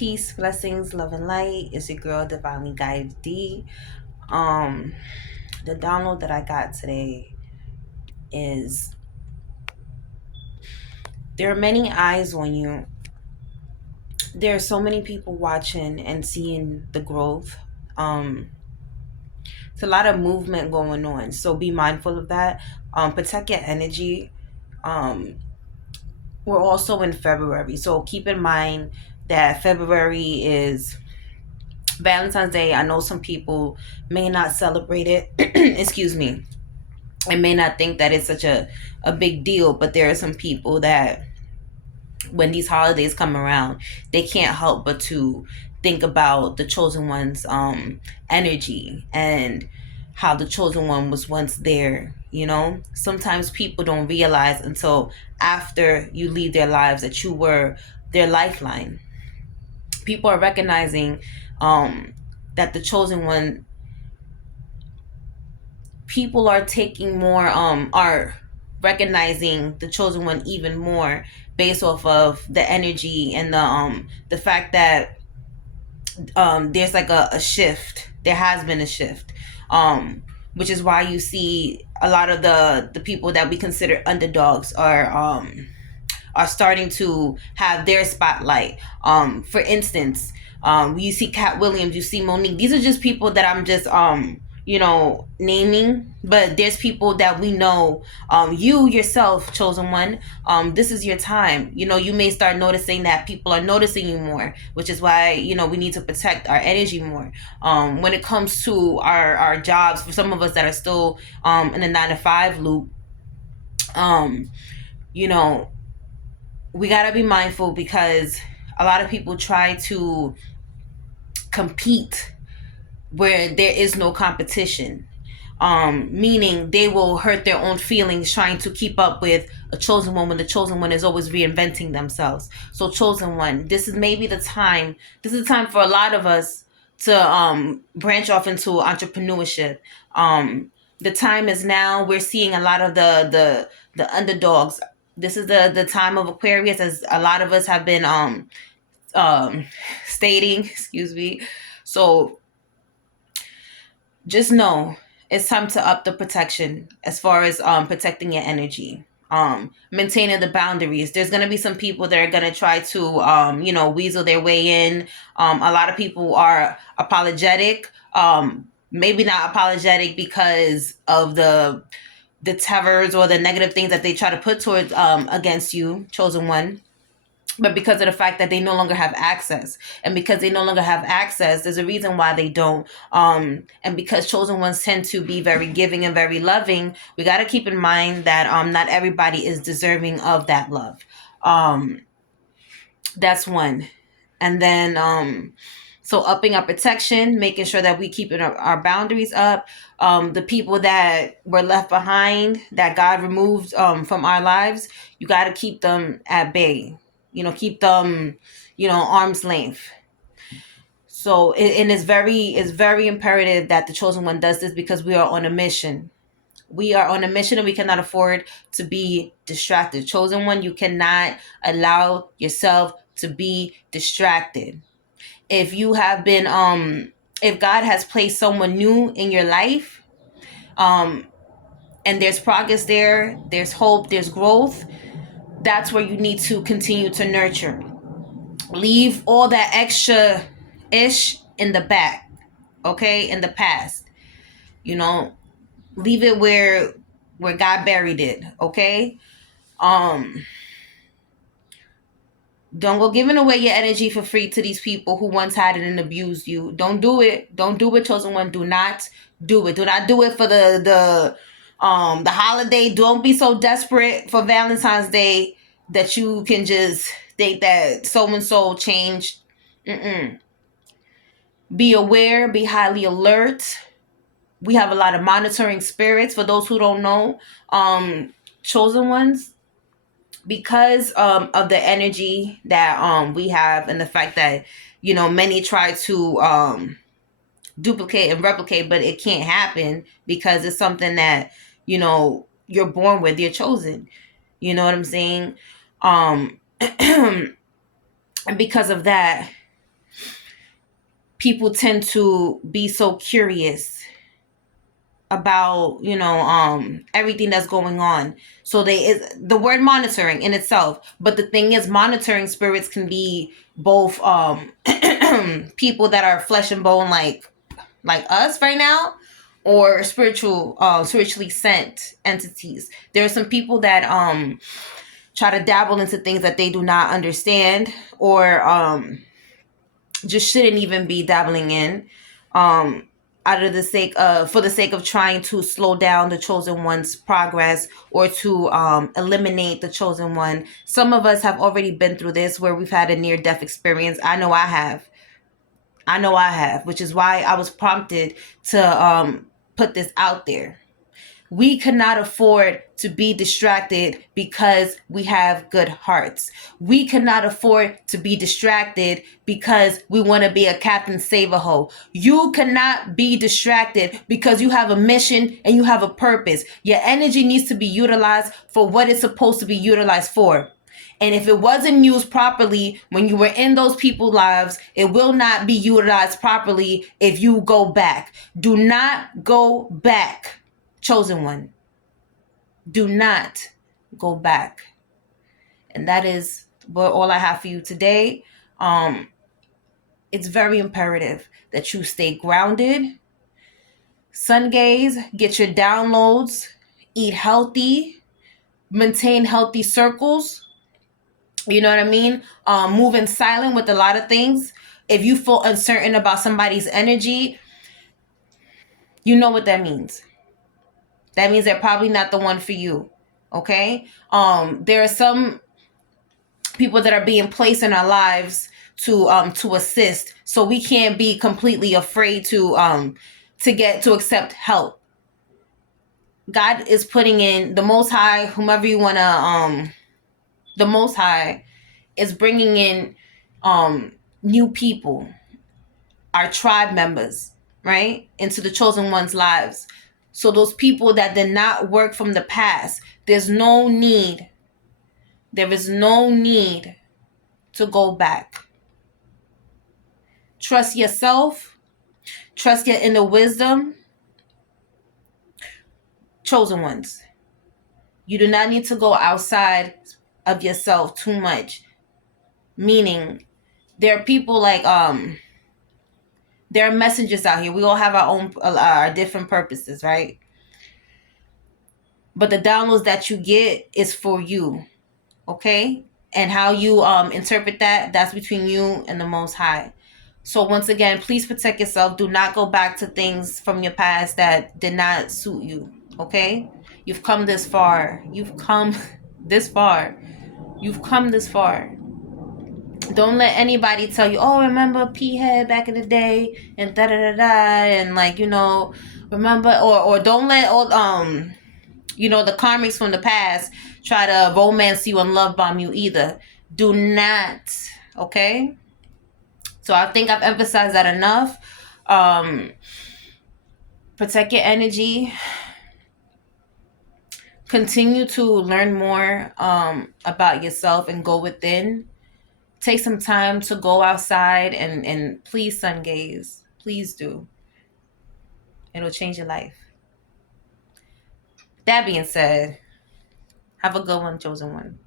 Peace, blessings, love, and light. It's your girl, Divinely Guided D. Um, the download that I got today is there are many eyes on you. There are so many people watching and seeing the growth. It's a lot of movement going on, so be mindful of that. Protect your energy. Um, we're also in February, so keep in mind that February is Valentine's Day. I know some people may not celebrate it. Excuse me. And may not think that it's such a big deal, but there are some people that when these holidays come around, they can't help but to think about the chosen one's energy and how the chosen one was once there. Sometimes people don't realize until after you leave their lives that you were their lifeline. People are recognizing that the chosen one, people are taking more are recognizing the chosen one even more based off of the energy and the fact that there's like a shift. There has been a shift, which is why you see a lot of the people that we consider underdogs are starting to have their spotlight. For instance, you see Cat Williams, you see Monique. These are just people that I'm just naming, but there's people that we know. You yourself, chosen one, this is your time. You may start noticing that people are noticing you more, which is why we need to protect our energy more. When it comes to our jobs, for some of us that are still in the 9 to 5 loop, you know we got to be mindful because a lot of people try to compete where there is no competition. Meaning they will hurt their own feelings trying to keep up with a chosen one when the chosen one is always reinventing themselves. So chosen one, this is maybe the time. This is the time for a lot of us to branch off into entrepreneurship. The time is now. We're seeing a lot of the underdogs. This is the time of Aquarius, as a lot of us have been um stating. Excuse me. So just know it's time to up the protection as far as protecting your energy, maintaining the boundaries. There's going to be some people that are going to try to weasel their way in. A lot of people are apologetic, maybe not apologetic because of the terrors or the negative things that they try to put towards against you, chosen one, but because of the fact that they no longer have access. And because they no longer have access, there's a reason why they don't. And because chosen ones tend to be very giving and very loving, we got to keep in mind that not everybody is deserving of that love. That's one. And then so upping our protection, making sure that we keep our boundaries up. The people that were left behind, that God removed from our lives, you got to keep them at bay. Keep them, arm's length. So and it's very imperative that the chosen one does this because we are on a mission. We are on a mission and we cannot afford to be distracted. Chosen one, you cannot allow yourself to be distracted. If you have been if God has placed someone new in your life, and there's progress there's hope, there's growth, that's where you need to continue to nurture. Leave all that extra ish in the back, okay, in the past. Leave it where God buried it, okay? um don't go giving away your energy for free to these people who once had it and abused you. Don't do it. Don't do it, chosen one. Do not do it. Do not do it for the holiday. Don't be so desperate for Valentine's Day that you can just think that so and so changed. Mm-mm. Be aware. Be highly alert. We have a lot of monitoring spirits. For those who don't know, chosen ones, because of the energy that we have and the fact that many try to duplicate and replicate, but it can't happen because it's something that you're born with, you're chosen. You know what I'm saying? And because of that, people tend to be so curious about, everything that's going on. So they is the word monitoring in itself, but the thing is, monitoring spirits can be both people that are flesh and bone, like us right now, or spiritually sent entities. There are some people that try to dabble into things that they do not understand, or just shouldn't even be dabbling in, um out of the sake of for the sake of trying to slow down the chosen one's progress, or to eliminate the chosen one. Some of us have already been through this, where we've had a near death experience. I know I have, which is why I was prompted to put this out there. We cannot afford to be distracted because we have good hearts. We cannot afford to be distracted because we want to be a Captain Save-A-Ho. You cannot be distracted because you have a mission and you have a purpose. Your energy needs to be utilized for what it's supposed to be utilized for. And if it wasn't used properly when you were in those people's lives, it will not be utilized properly if you go back. Do not go back. Chosen one, do not go back. And that is what all I have for you today. It's very imperative that you stay grounded, sun gaze, get your downloads, eat healthy, maintain healthy circles. You know what I mean? Move in silent with a lot of things. If you feel uncertain about somebody's energy, you know what that means. That means they're probably not the one for you. Okay? There are some people that are being placed in our lives to assist, so we can't be completely afraid to accept help. God is putting in the Most High, whomever you want to the Most High is bringing in new people, our tribe members, right, into the chosen one's lives. So those people that did not work from the past, there is no need to go back. Trust yourself. Trust your inner wisdom. Chosen ones, you do not need to go outside of yourself too much. Meaning, there are people like there are messengers out here. We all have our different purposes, right? But the downloads that you get is for you, okay? And how you interpret that's between you and the Most High. So once again, please protect yourself. Do not go back to things from your past that did not suit you, okay? You've come this far. You've come this far. Don't let anybody tell you, oh, remember P-Head back in the day and da-da-da-da, and remember, or don't let all the karmics from the past try to romance you and love bomb you either. Do not, okay? So I think I've emphasized that enough. Protect your energy. Continue to learn more about yourself and go within. Take some time to go outside and please sun gaze. Please do. It'll change your life. That being said, have a good one, chosen one.